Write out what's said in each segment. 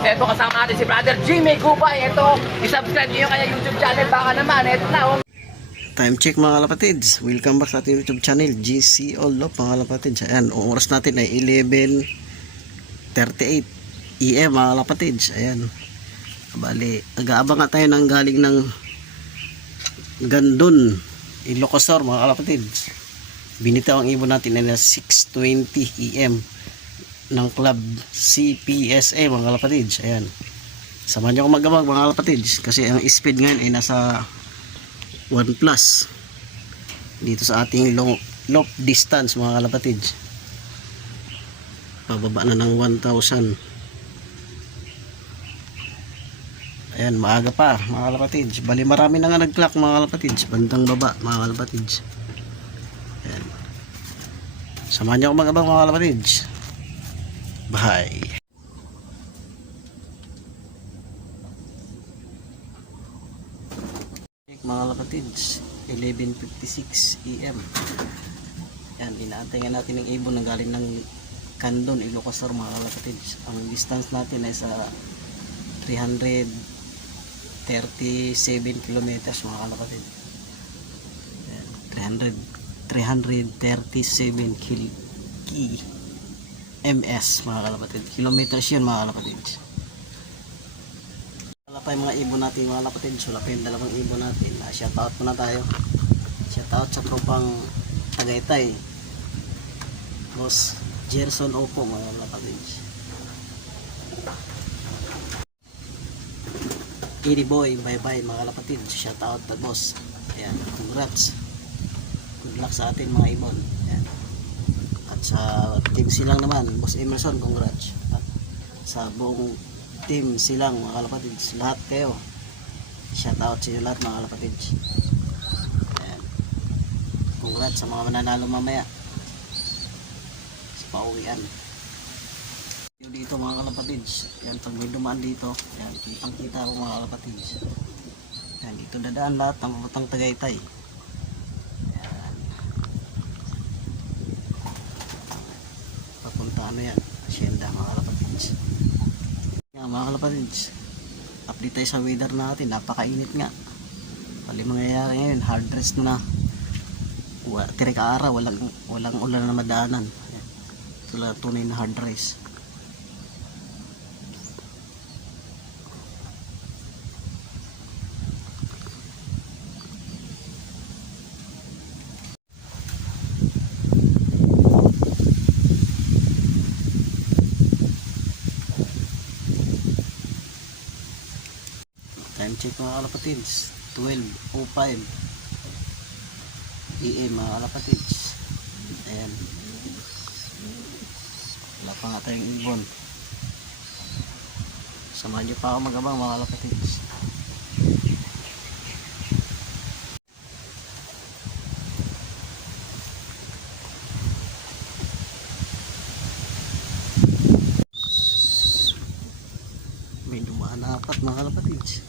Ito kasama natin si Brother Jimmy Gubay. Ito, isubscribe niyo yung kanya YouTube channel. Baka naman, ito na oh. Time check mga kalapatids. Welcome back sa ating YouTube channel, GC All Love mga kalapatids. Ayan, ang oras natin ay 11:38 AM mga kalapatids. Ayan. Bali, nag-aabang nga tayo ng galing ng Gandun, Ilocosur mga kalapatids. Binitaw ang ibon natin na 6:20 AM ng club CPSA mga kalapatids. Ayan. Samahan nyo akong mag-abang mga kalapatids kasi ang speed ngayon ay nasa 1+ dito sa ating loop distance mga kalapatids. Pababa na ng 1,000. Ayan, maaga pa mga kalapatids. Bali marami na nga nag-clock mga kalapatids, bandang baba mga kalapatids. Ayan. Samahan nyo akong mag-abang mga kalapatids. Bye. Mga kalapatids, 11:56 AM. Yan, inaantay nga natin ng ibon na galing ng Candon, Ilocosur mga kalapatids. Ang distance natin ay sa 337 kilometers mga kalapatids. Yan, 337 ms mga kalapatids. Kilometers yun mga kalapatids. Wala pa yung mga ibon natin mga kalapatids. Wala pa yung dalawang ibon natin. Shoutout muna tayo. Shoutout sa tropang Tagaytay, Boss Gerson Opo mga kalapatids. Idi Boy, bye bye mga kalapatids. Shoutout to boss. Ayan, congrats. Good luck sa atin mga ibon. Ayan. At sa team silang naman, Boss Emerson, congrats. At sa buong team silang mga kalapatids, lahat kayo, shout out sa inyo lahat mga kalapatids. Ayan. Congrats sa mga mananalo mamaya sa pauwian dito mga kalapatids. Ayan, pag may dumaan dito, ayan, kitang kita ko mga kalapatids. Ayan, dito dadaan lahat ng papuntang Tagaytay. Ayan, papunta ano yan, Hacienda mga kalapatids. Mga kalapatids, update tayo sa weather natin. Napakainit nga. Pali mangyayari ngayon, hard rest na. Tirik araw, walang ulan na madaanan. Ito lang tunay na hard rest. Time check mga kalapatids, 12:05 AM mga kalapatids. Ayan, wala pa nga tayong ibon. Samahan nyo pa ako mag-abang mga kalapatids. May dumaan na 4 mga kalapatids.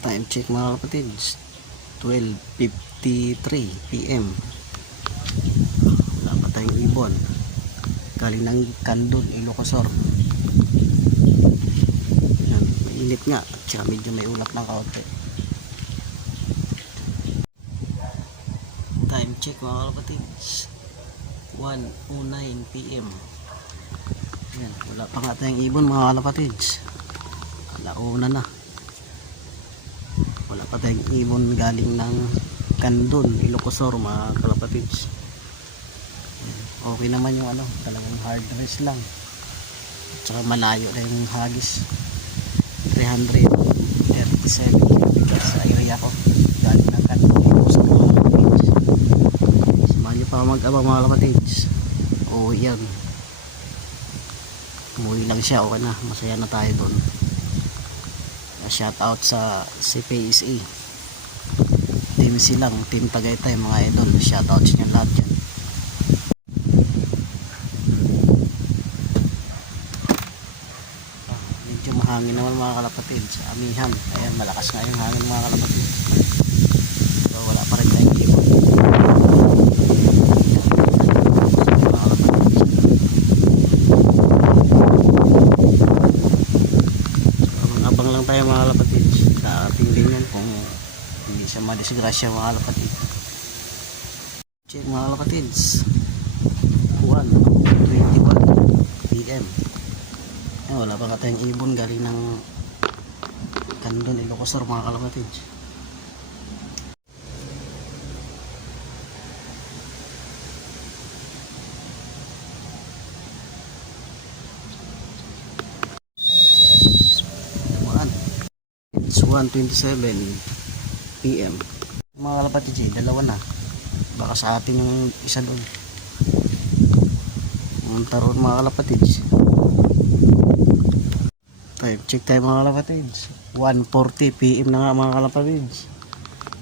Time check mga kapatids, 12:53 PM. Wala pa tayong ibon galing ng Candon, Ilocosur. Mainit nga at saka medyo may ulap ng kaunti. Time check mga kapatids, 1:09 PM. Yan, wala pa nga tayong ibon mga kapatids. Alauna na. Wala pa tayong ibon galing ng Candon, Ilocosur mga kalapatids. Okay naman yung ano, talagang hard rest lang. At saka malayo na yung hagis. 337 kilometers sa area ko galing ng Candon, Ilocosur mga kalapatids. Samahan nyo pa mag-abang mga kalapatids. O yan, umuwi lang siya, okay na, masaya na tayo doon. Shout out sa CPSA, team silang, team Tagaytay mga idol. Shout out sa inyo lahat dyan. Medyo mahangin naman mga kalapatid sa amihan. Ayan, malakas nga yung hangin mga kalapatid. So wala pa rin tayong ibon. madisgrasya mga kalapatids. Check mga kalapatids. 1:21 PM. Wala pa tayong ibon galing ng Candon, Ilocos mga kalapatids. It's 1:27 PM. Mga kalapatids, dalawa na. Baka sa atin yung isa doon. Ang taron mga kalapatids. Time check tayo mga kalapatids. 1:40 PM na nga mga kalapatids.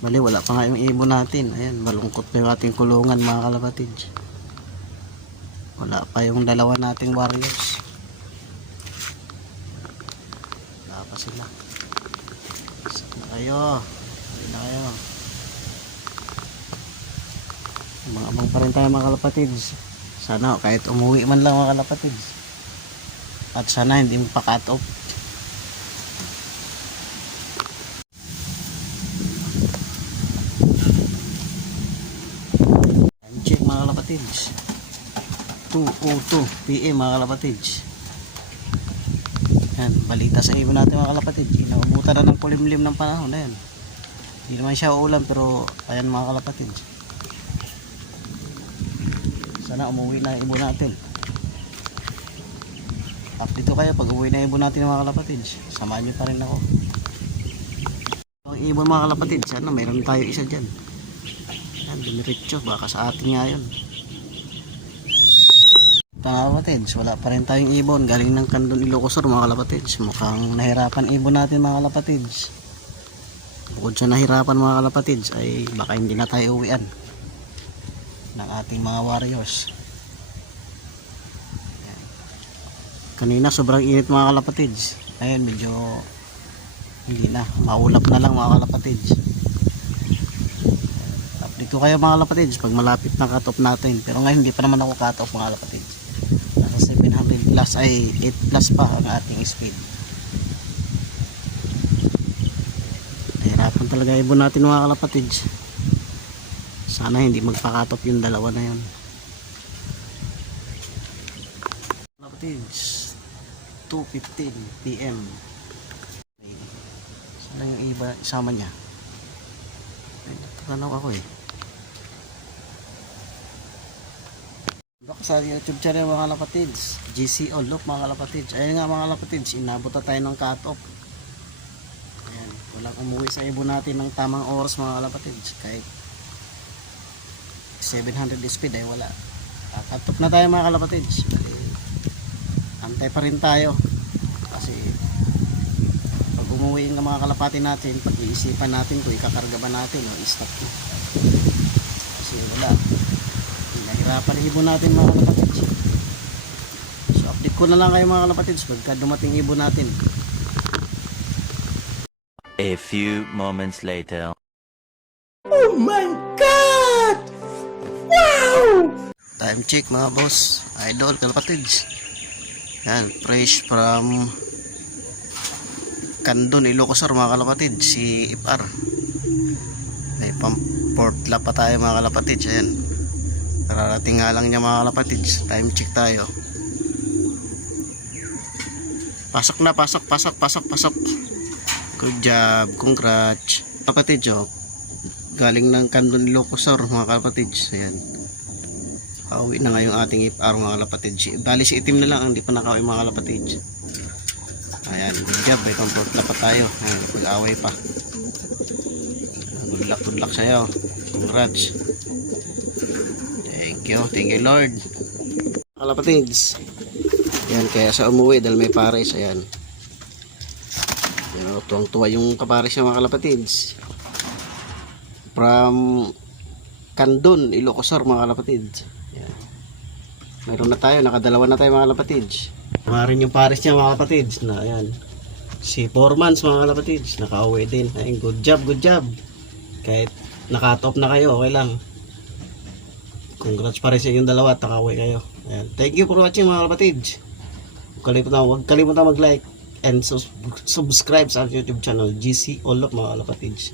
Bali wala pa nga yung ibon natin. Ayan, malungkot pa yung ating kulungan mga kalapatids. Wala pa yung dalawa nating warriors. Wala pa sila. Ayo, ayun na kayo. Abang pa rin tayo mga kalapatids. Sana kahit umuwi man lang mga kalapatids. At sana hindi magpa-cut off. Check mga kalapatids. 2:02 PM mga kalapatids. Yan, balita sa ibon natin mga kalapatids. Inaubutan na ng kulimlim ng panahon. Ayan. Hindi naman siya uulan pero ayan mga kalapatids. Sana umuwi na yung ibon natin. Update ko kayo pag uwi na yung ibon natin mga kalapatids. Samahan nyo pa rin ako. Ang ibon mga kalapatids, sana mayroon tayo isa dyan. Yan, dumiritso. Baka sa atin nga yun. Mga kalapatids, wala pa rin tayong ibon galing ng Candon, Ilocos mga kalapatids. Mukhang nahirapan ibon natin mga kalapatids. Bukod sa nahirapan mga kalapatids ay baka hindi na tayo uwian ng ating mga warriors. Ayan. Kanina sobrang init mga kalapatids. Ayun, medyo hindi na, maulap na lang mga kalapatids. Update ko kayo mga kalapatids pag malapit na cut off natin. Pero ngayon hindi pa naman ako cut off mga kalapatids. 700 plus ay 8 plus pa ang ating speed. Nahirapan talaga ibon natin mga kalapatids. Sana hindi magpakatop yung dalawa na yun. Kalapatids, 2:15 PM. Sana yung iba isama niya. Tanaw ako eh. Baka sa YouTube channel mga kalapatids, GC Olop mga kalapatids. Ayun nga mga kalapatids, inabot na tayo ng cut off. Ayan, walang umuwi sa ibon natin ng tamang oras mga kalapatids. Kahit 700 speed ay wala. Cut off na tayo mga kalapatids. Antay pa rin tayo. Kasi pag umuwi ng mga kalapati natin, pag-iisipan natin kung ikakarga ba natin o i-stop na. Kasi wala. Nahirapan ibon natin mga kalapatids. So update ko na lang kayo mga kalapatids pagka dumating ibon natin. A few moments later. Oh my God! Wow! Time check mga boss, idol, kalapatids. Yan, fresh from Candon, Ilocos mga kalapatids, si FR. May pang-port lap pa tayo mga kalapatids. Ayan, kararating nga lang niya mga kalapatids. Time check tayo. Pasok na, pasok. Good job, congrats. Kalapatids, oh, galing ng Candon, Ilocos mga kalapatids. Ayan, pauwi na nga yung ating FR mga kalapatids. Bali si itim na lang, hindi pa nakauwi mga kalapatids. Ayan, good job, may pang-port lap pa tayo. Ayan, pag-away pa. Good luck sa'yo, congrats. Thank you Lord. Kalapatids, yan, kaya sa umuwi dahil may pares. Ayan, tuwang-tuwa yung kapares niya mga kalapatids from Candon, Ilocos mga kalapatids. Ayan, mayroon na tayo, nakadalawa na tayo mga kalapatids. Marin yung pares niya mga kalapatids na ayan, si 4 months mga kalapatids, nakauwi din. Ayan, good job. Kahit naka-top na kayo, okay lang. Congrats pa rin sa inyong dalawa at nakauwi kayo. Ayan. Thank you for watching mga kalapatids. Huwag kalimutan mag-like and subscribe sa YouTube channel GC Olop mga kalapatids.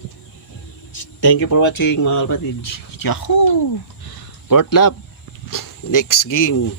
Thank you for watching mga kapatid. Yahoo! Port lap. Next game.